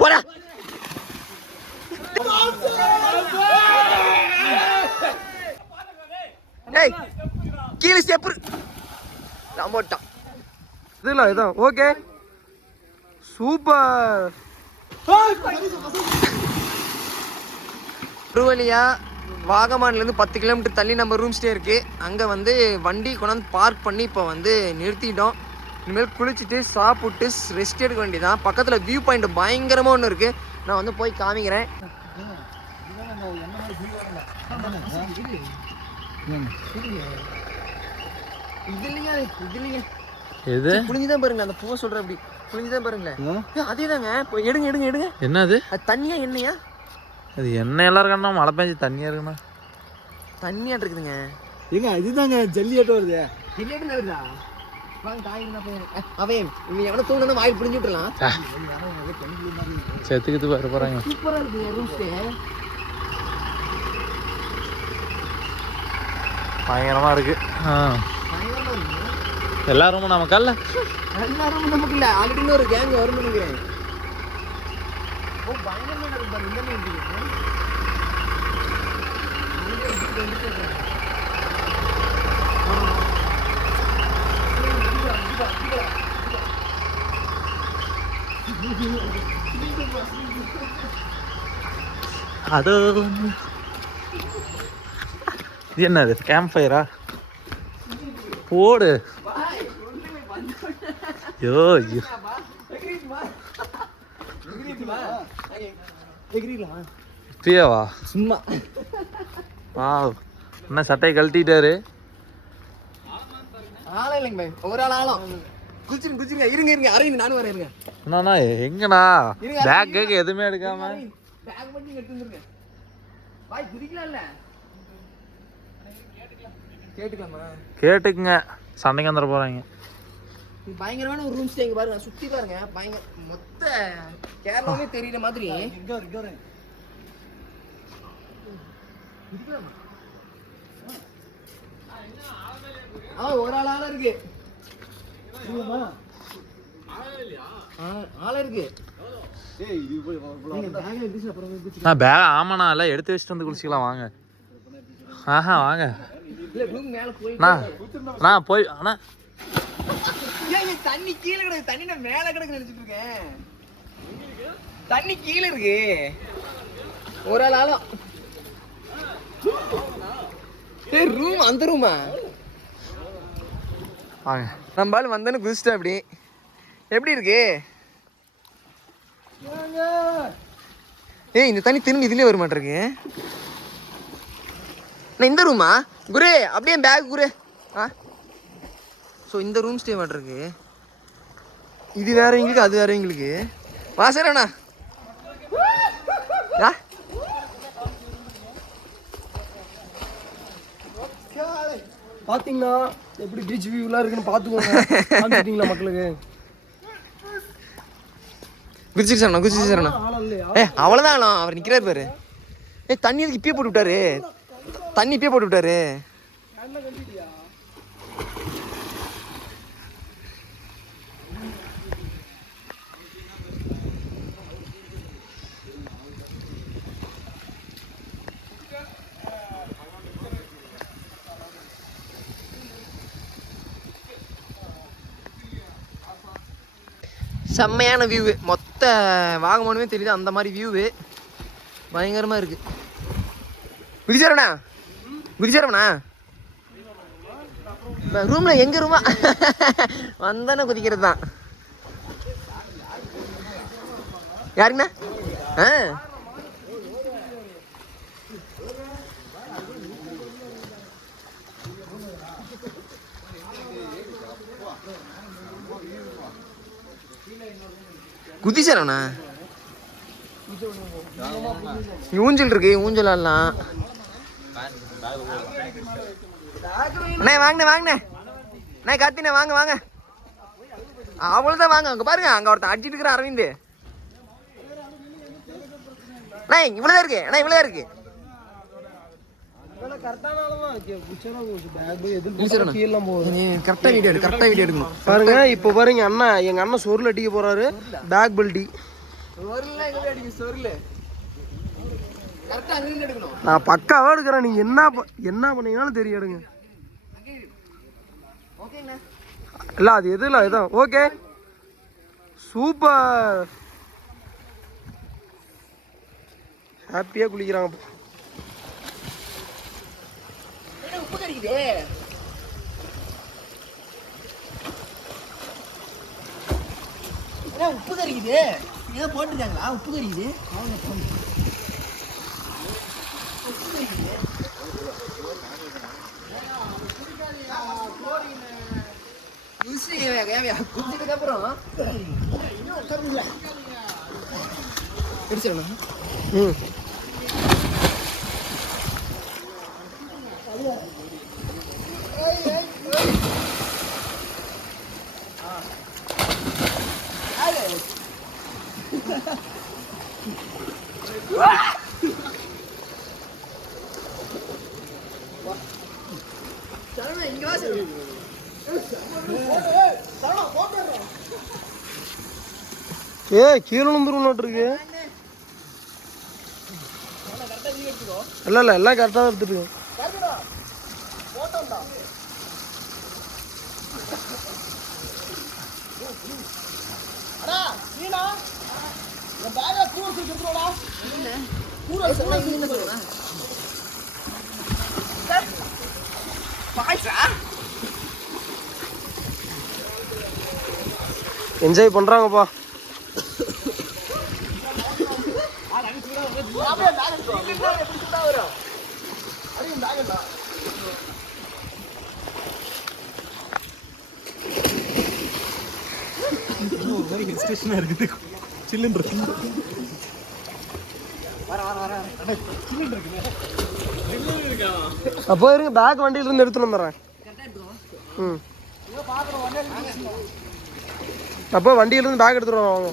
போடா. ஏய் கீழே ஸ்டெப் போட்டான். இதுல இதான் ஓகே சூப்பர். திருவள்ளியா வாகமான்லேருந்து 10 கிலோமீட்டர் தள்ளி நம்ம ரூம் ஸ்டே இருக்குது. அங்கே வந்து வண்டி கொண்டாந்து பார்க் பண்ணி இப்போ வந்து நிறுத்திட்டோம். இனிமேல் குளிச்சுட்டு சாப்பிட்டு ரெஸ்ட் எடுக்க வேண்டியதான். பக்கத்தில் வியூ பாயிண்ட் பயங்கரமாக ஒன்று இருக்குது. நான் வந்து போய் காமிக்கிறேன். எது புளிஞ்சுதான் பாருங்க, அந்த பூவை சொல்கிறேன். அப்படி புளிஞ்சுதான் பாருங்களேன். அதே தாங்க. எடுங்க எடுங்க எடுங்க. என்னது அது தண்ணியா எண்ணெயா? அது என்ன எல்லாம் இருக்கா? மழை பெஞ்சு தண்ணியா இருக்குண்ணா. தண்ணியாட்டு இருக்குதுங்க. ஏங்க இதுதாங்க ஜல்லியாட்டம் வருது. ஜல்லியாட்டம் வருதா? வாங்க தாயினா போய் அவன் இவன் எவனை தூண்டணும் வாயில் புரிஞ்சு விட்டுலாம். செத்துக்கிட்டு வர போறாங்க. சூப்பரா இருக்கு ரூம் ஸ்டே. பயங்கரமா இருக்கு. எல்லாரும் நமக்கு அல்ல, எல்லாரும் நமக்கு இல்ல. ஆல்ரெடி ஒரு கேங் வரும் நினைக்கிறேன். ஓ பயங்கரமா இருக்கு பாரு. இந்த மாதிரி இருக்கு. அது இது என்னது? கேம்ப் ஃபயரா? போடு. ஐயோ இப்பயேவா? சும்மா வா என்ன சட்டையை கழட்டிட்டாரு. ஆளே இல்லைங்க பாய். ஒரு ஆள் ஆளும் குச்சிருங்க குச்சிருங்க. இருங்க இருங்க அரைங்க. நானும் வரேன். இருங்க என்னண்ணா எங்கண்ணா பேக் கேக் எதுவுமே எடுக்காம பேக் பண்ணி எடுத்து வந்துருங்க. பாய் குதிக்கலாம் இல்ல? கேட்டுக்கலாமா? கேட்டுக்குங்க. சண்டைக்கு வந்துட போறாங்க. பயங்கரமான ஒரு ரூம் ஸ்டே. இங்க பாருங்க, சுத்தி பாருங்க. பயங்கர மொத்த கேரளாவே தெரியற மாதிரி. ஒரு ஆளா இருக்கு. ஆளா இருக்கு. பேக் ஆமாண்ணா எல்லாம் எடுத்து வச்சுட்டு வந்து குளிச்சிக்கலாம் வாங்க. ஆஹா வாங்க. நான் போய் அண்ணா தண்ணி கீழே கிடக்கு. தண்ணி நான் மேல கிடக்கு நினைச்சிட்டு இருக்கேன். தண்ணி கீழே இருக்கு. ஒரு ஆள் ஆளும் ரூம். அந்த ரூமா வாங்க. நம்மளால வந்தோன்னு குதிச்சிட்டேன். அப்படி எப்படி இருக்கு? ஏய் இந்த தண்ணி திரும்பி இதுலயே வர மாட்டிருக்கு. நான் இந்த ரூமா குரு அப்படியே பேக் குரு. ஸோ இந்த ரூம் ஸ்டே மாட்டிருக்கு. இது வேற எங்களுக்கு, அது வேற எங்களுக்கு. வாசரண்ணா பாத்தீங்களா எப்படி பீச் வியூலாம் இருக்குன்னு பாத்துக்கோங்க. மக்களுக்கு குதிச்சு சரணா குதிச்சு சரணா. அவ்வளோதான் அவர் நிற்கிறாரு பாரு. தண்ணி எதுக்கு இப்பயே போட்டு விட்டாரு? தண்ணி இப்பயே போட்டு விட்டாரு. செம்மையான வியூவு. மொத்த வாகமானுமே தெரியுது. அந்த மாதிரி வியூவு பயங்கரமாக இருக்கு. குதிச்சாரண்ணா குதிச்சாரண்ணா ரூமில் எங்கள் ரூமா வந்தானே குதிக்கிறது தான். யாருங்கண்ணா? குதிச்சாரண்ணா. ஊஞ்சல் இருக்கு, ஊஞ்சல் ஆடலாம். அண்ணே வாங்கண்ணே வாங்கண்ணே. அண்ணே காத்தினே வாங்க வாங்க. அவ்வளோதான் வாங்க. அங்கே பாருங்க, அங்கே ஒருத்தன் அடிச்சிட்டு இருக்கிற அரவிந்த். அண்ணா இவ்வளோதான் இருக்கு. அண்ணா இவ்வளோதான் இருக்கு. பாருங்க இப்ப பாருங்க அண்ணா, எங்க அண்ணன் சொருள் அடிக்க போறாரு. பேக் பெல்டி சொருல எங்க அடிக்கு சொருல கரெக்டா அங்க எடுக்கணும். நான் பக்காவா எடுக்கிறேன். நீங்க என்ன பண்ணீங்கனாலும் தெரியும் எடுங்க. ஓகேங்க. இல்ல அது எது இல்ல இதான் ஓகே சூப்பர். ஹாப்பியா குளிக்கிறாங்க. உப்பு கறிக்குதே. உப்பு கறிக்குது ஏதோ போட்டுருக்காங்களா? உப்பு கறிக்குது. குடிச்சதுக்கு அப்புறம் பிடிச்சிடணும். இங்க வா சார். கீழே வந்துடும் இருக்கு. இல்ல இல்ல எல்லாம் கரெக்டா தான் எடுத்துட்டு. என்ஜாய் பண்றாங்கப்பா. அப்போ இருங்க பேக் வண்டியில இருந்து எடுத்துட்டு வந்துடுறேன். அப்போ வண்டியில இருந்து பேக் எடுத்துட்டு வாங்க.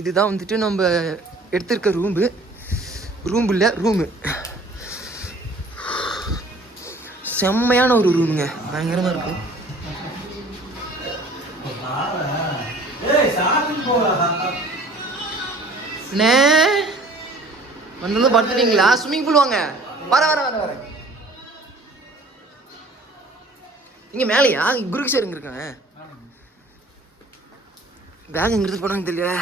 இதுதான் வந்துட்டு நம்ம எடுத்திருக்க ரூம் இல்லை ரூமு. செம்மையான ஒரு ரூமுங்க, பயங்கரமாக இருக்கு. வந்து படுத்துட்டீங்களா? ஸ்விம்மிங் பூல் வாங்க. வர இங்க மேலையா? குருக்கு சார் இங்க இருக்காங்க. பேக் எங்க எடுத்து போனாங்க தெரியல.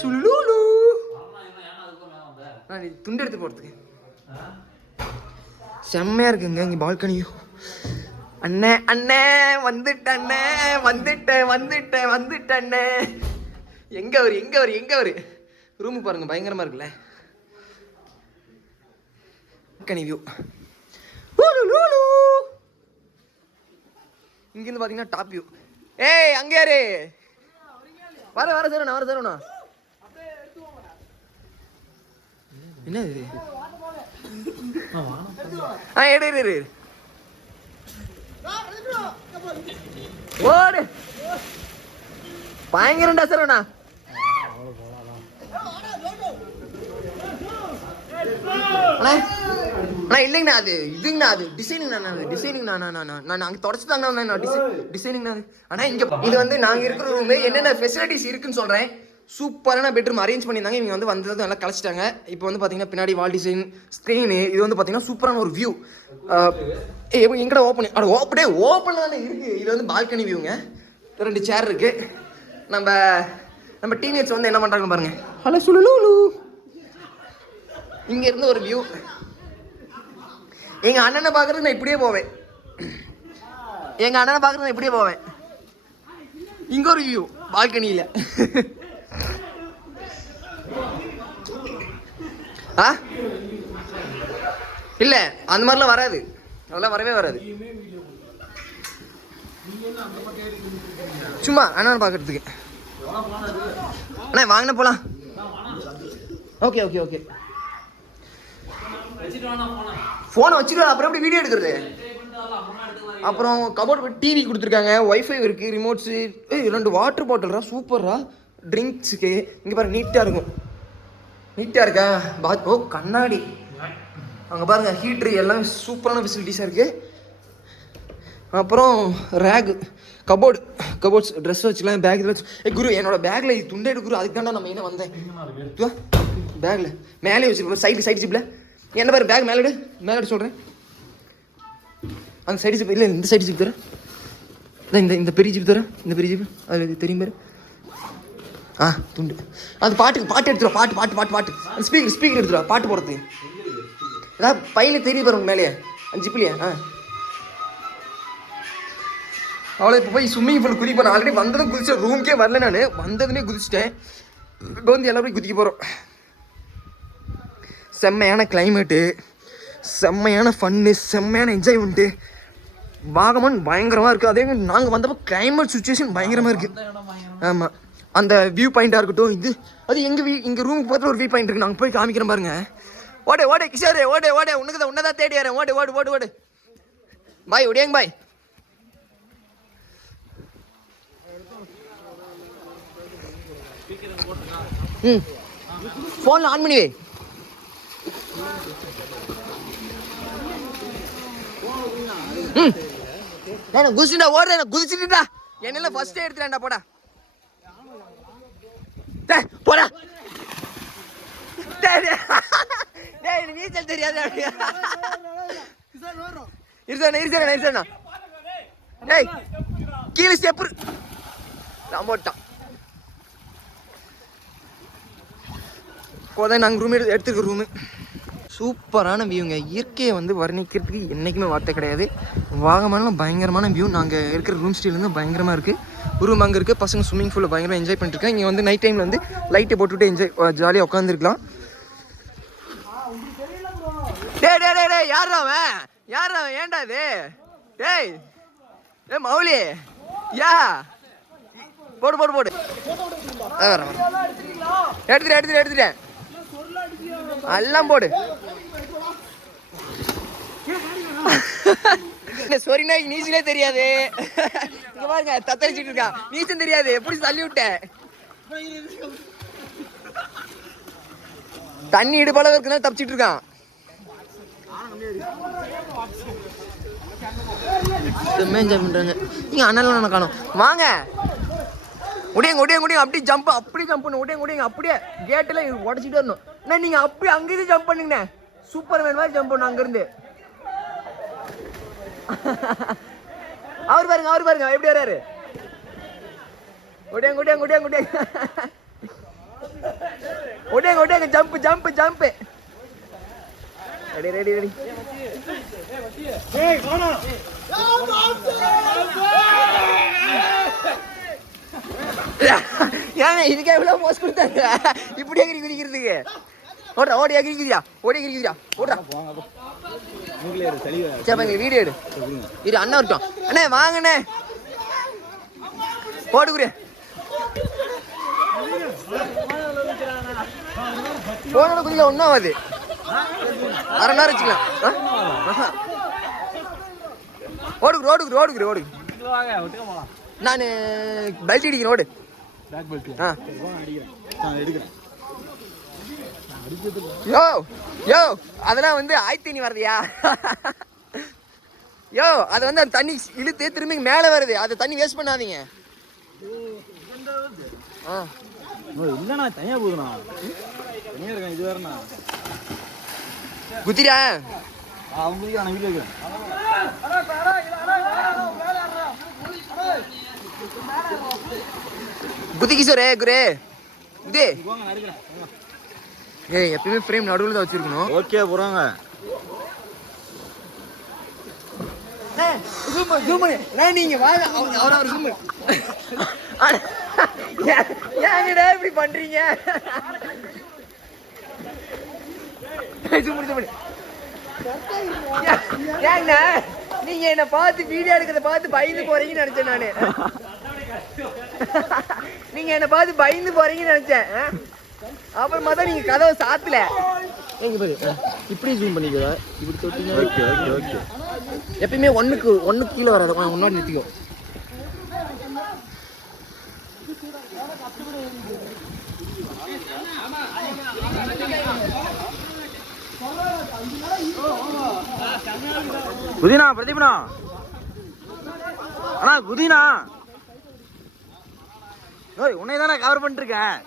சுல்லூலு துண்டு எடுத்து போறதுக்கு செம்மையா இருக்குங்க. இங்க பால்கனியும் அண்ணே அண்ணே வந்துட்டண்ணே வந்துட்டேன். எங்க அவரு ரூமு பாருங்க, பயங்கரமா இருக்குல்ல. Balcony view. இங்கிருந்து பாத்தீங்கன்னா டாப் வியூ. ஏய் அங்க யாரு? வர சரவணா. என்ன இது? எடு ஓடு. பயங்கரண்டா சரவணா. இல்லைங்கண்ணா அது இதுங்கண்ணா, அது டிசைனிங் நான் அங்கே தொடச்சு தாங்க டிசைனிங் அது. ஆனால் இங்கே இது வந்து நாங்கள் இருக்கிற ரூமு என்னென்ன ஃபெசிலிட்டிஸ் இருக்குன்னு சொல்கிறேன். சூப்பரான பெட்ரூம் அரேஞ்ச் பண்ணியிருந்தாங்க. இவங்க வந்து வந்தது நல்லா கழிச்சிட்டாங்க. இப்போ வந்து பார்த்தீங்கன்னா பின்னாடி வால் டிசைன் ஸ்க்ரீனு, இது வந்து பார்த்தீங்கன்னா சூப்பரான ஒரு வியூ. எங்கடா ஓப்பன் தானே இருக்குது. இது வந்து பால்கனி வியூங்க. 2 சேர் இருக்குது. நம்ம டீனேஜ் வந்து என்ன பண்ணுறாங்கன்னு பாருங்க. ஹலோ சுலுலு. இங்க இருந்து ஒரு வியூ. எங்க அண்ணனை பார்க்கறது நான் இப்படியே போவேன். இங்க ஒரு வியூ பால்கனியில. இல்ல அந்த மாதிரிலாம் வராது, அதெல்லாம் வரவே வராது. சும்மா அண்ணன் பார்க்கறதுக்கு. அண்ணா வாங்கின போலாம். ஓகே ஃபோனை வச்சுட்டு அப்புறம் எப்படி வீடியோ எடுக்கிறது? அப்புறம் கபோர்ட் டிவி கொடுத்துருக்காங்க, ஒய்ஃபை இருக்குது, ரிமோட்ஸு. 2 வாட்டர் பாட்டில்ரா, சூப்பர்ரா. ட்ரிங்க்ஸுக்கு. இங்கே பாருங்க நீட்டாக இருக்கும். நீட்டாக இருக்கா ஓ கண்ணாடி அங்கே பாருங்கள். ஹீட்ரு எல்லாம் சூப்பரான ஃபெசிலிட்டிஸாக இருக்குது. அப்புறம் ரேகு கபோர்ட்ஸ் ட்ரெஸ் வச்சுக்கலாம். பேக் இதில் வச்சு குரு என்னோட பேக்கில் இது துண்டேடு குரு. அதுக்கு தாண்டா நம்ம என்ன வந்தேன் பேக்கில் மேலே வச்சுருக்கோம். சைடு ஜிப்பில் என்ன பாரு பேக் மேலே சொல்கிறேன். அந்த சைடு ஜிப் இல்லை இந்த சைடு ஜிப் தரேன். இந்த பெரிய ஜிப் தரேன். இந்த பெரிய ஜிப் அது தெரியும் பாரு. துண்டு அது பாட்டு எடுத்துருவா. பாட்டு அந்த ஸ்பீக்கர் எடுத்துருவா பாட்டு போடுறது. அதான் பையனை தெரிய பாருங்க மேலேயே அந்த ஜிப்லையே. அவ்வளோ இப்போ போய் ஸ்விம்மிங் பூல் குதிப்பேன். நான் ஆல்ரெடி வந்ததும் குதிச்சேன். ரூம்க்கே வரல. நான் வந்ததுமே குதிச்சிட்டேன். இப்போ வந்து எல்லாரும் போய் குதிக்க போகிறோம். செம்மையான கிளைமேட்டு, செம்மையான ஃபன்னு, செம்மையான என்ஜாய்மெண்ட்டு. வாகமன் பயங்கரமாக இருக்குது. அதே மாதிரி நாங்கள் வந்தப்போ கிளைமேட் சுச்சுவேஷன் பயங்கரமாக இருக்குது. ஆமாம் அந்த வியூ பாயிண்ட்டாக இருக்கட்டும். இது அது எங்கள் ரூமுக்கு பக்கத்தில் ஒரு வியூ பாயிண்ட் இருக்குது. நாங்கள் போய் காமிக்கிறேன் பாருங்க. ஓடே கிஷோரே ஓடே உன்னதான் தேடி வரேன். ஓடு பாய் ஒடியாங்க பாய். ஃபோனில் ஆன் பண்ணி வை. நான் குதிச்சுட்டா ஓடுறேன். குதிச்சுட்டா என்னெல்லாம் ஃபர்ஸ்டே எடுத்துட்டேன்டா. போடா நீச்சல் தெரியாது. இருசாண்ணா கீழே ஸ்டெப்பு நான் போட்டான். இப்போதான் நாங்கள் ரூம் எடுத்துருக்க ரூமு. சூப்பரான வியூங்க. இயற்கையை வந்து வர்ணிக்கிறதுக்கு என்றைக்குமே வார்த்தை கிடையாது. வாகமானம் பயங்கரமான வியூ. நாங்கள் இருக்கிற ரூம் ஸ்டேலேருந்து பயங்கரமாக இருக்குது. ரூம் அங்கே இருக்குது. பசங்க ஸ்விம்மிங் பூலில் பயங்கரமாக என்ஜாய் பண்ணிட்டுருக்கேன். இங்கே வந்து நைட் டைமில் வந்து லைட்டை போட்டுவிட்டு ஜாலியாக உட்காந்துருக்கலாம். டே யார் அவன் ஏன்டா இது? டேய் மௌலி யா போடு எடுத்துட்டேன் எல்லாம் போடு. சொரினா நீச்சலே தெரியாது. இங்க பாருங்க தத்தளிச்சுட்டு இருக்கா. நீச்சல் தெரியாது. எப்படி தள்ளி விட்டேன். தண்ணி இடுபால இருக்குன்னா தப்பிச்சிட்டு இருக்கான். என்ஜாய் பண்றாங்க. நீங்க அண்ணன் காணும் வாங்க. உடையங்க அப்படி ஜம்ப் பண்ணு. உடையங்க அப்படியே கேட்டில் உடச்சிட்டு வரணும். நீங்க அப்படியே அங்கிருந்து ஜம்ப் பண்ணுங்கண்ணே. சூப்பர் மேன் மாதிரி ஜம்ப் பண்ணணும் அங்கிருந்து. அவர் பாருங்க எப்படி வர்றாரு. உடையங்க ஜம்ப் ரெடி ஏங்க இதுக்கு எவ்வளவு போஸ்ட் கொடுத்தாங்க இப்படி எகிரி குதிக்கிறதுக்கு. ஓடி எகிரிக்குதியா ஓடுறா. சரி வீடியோ எடு. இது அண்ணா இருக்கட்டும். அண்ணே வாங்கண்ணே போடுக்குறே. போனோட குதிக்கல ஒன்றும் ஆகாது. அரை நேரம் வச்சுக்கலாம். ஓடுக்குறேன். நான் பெல்ட் அடிக்கிறேன். ஓடு. யோ அதெல்லாம் வந்து ஆய்த்தண்ணி வரதையா? அது வந்து அந்த தண்ணி இழுத்து திரும்பி மேலே வருது. அதை தண்ணி வேஸ்ட் பண்ணாதீங்க. இல்லண்ணா தனியா போகுதுண்ணா. தனியா இருக்கேன். இது வேறண்ணா குதிரா அவங்களுக்கு நான் வீடியோ இருக்கிறேன். குதி கிஷோரே குரே இது எப்பயுமே ஃப்ரேம் நடுவில் தான் வச்சிருக்கணும். ஓகே போறாங்க. நீங்க வாங்க. அவர் ஜூம் ஏங்கடா இப்படி பண்றீங்க? ஏங்க நீங்க என்ன பார்த்து வீடியோ எடுக்கிறத பார்த்து பயந்து போறீங்கன்னு நினைச்சேன். நானு நீங்க என்ன பார்த்து பயந்து போறீங்கன்னு நினைச்சேன். அப்புறமா தான் நீங்க கதவை சாத்தல. எங்க பாரு இப்படி ஜூம் பண்ணிக்கோ. இப்படி தொட்டீங்க. ஓகே எப்பயுமே ஒன்னுக்கு கீழே வராது. ஒன்னோட நிறுத்திக்கோ. குதினா பிரதீப்னா அண்ணா குதினா ஓய் உன்னை தானே கவர் பண்ணிட்டு இருக்கேன்.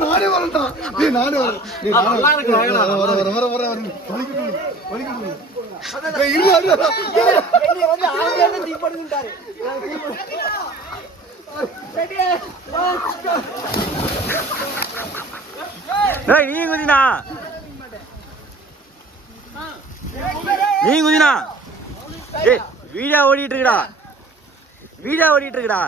நானே வரட்டான் நானே நீ குதினா நீ குதினா ஏய் வீடியோ ஓடிட்டு இருக்குடா வீடியோ ஓடிட்டு இருக்குடா.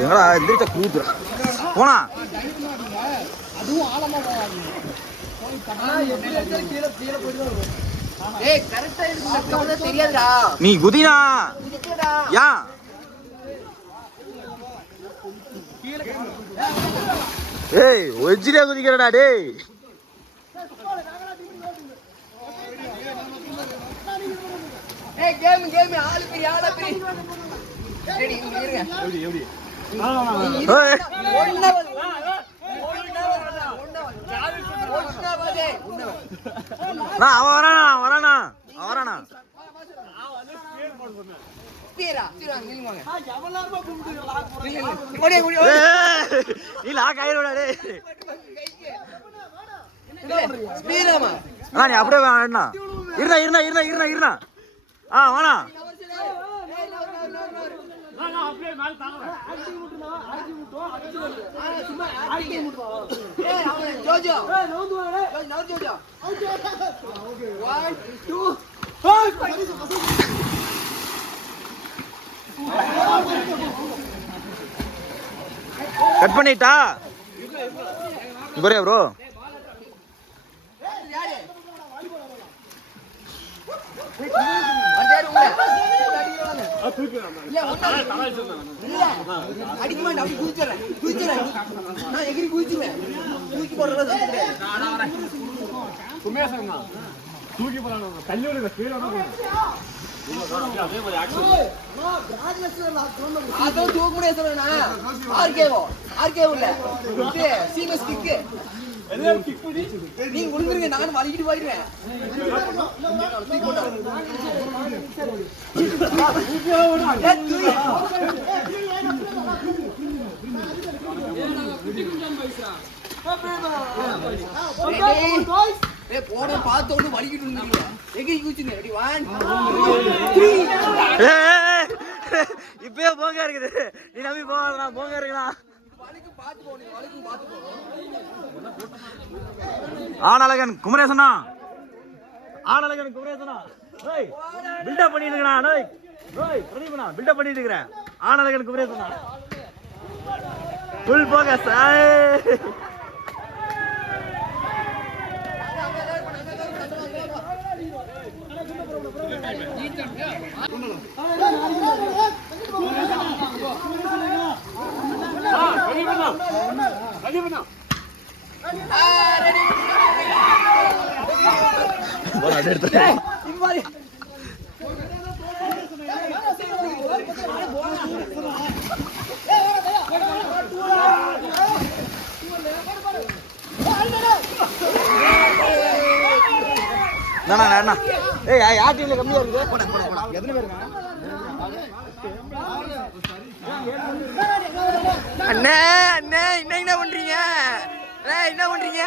எங்கடா எந்திரிச்ச குரூத்துடா போனா நீ குதினா யா ஏய் ஒஜ்ஜிலே குதிக்கிறடா டேய். அவன் வரானா வரானா வரானா நீ லாக் ஆயிரோடா டேய். நீ அப்படியே வேணா இருண்ணா இருண்ணா இருண்ணா இருண்ணா இருண்ணா வேணா கட் பண்ணிட்டா புரியா ப்ரோ. நீங்க கொடுக்குறீங்க நான் வலிக்கிட்டு போயிடுவேன். போன பார்த்தோன்னு வலிக்கிட்டு இருந்தீங்க எங்க குதிச்சுங்க. இப்பயே போங்க இருக்குது நீ நம்பி போகலாம் போங்க இருக்கலாம். ஆனழகன் குமரேசனா ஆனழகன் குமரேசனா பில்டப் பண்ணிட்டு இருக்கிறான். பிரதீபனா பில்டப் பண்ணிட்டு இருக்கிறேன். ஆனழகன் குமரேசனா ஃபுல் போகஸ். யார் டீம்ல கம்மியா இருக்குது? எத்தனை பேருங்க? அண்ணே அண்ணே என்ன பண்றீங்க? என்ன பண்றீங்க?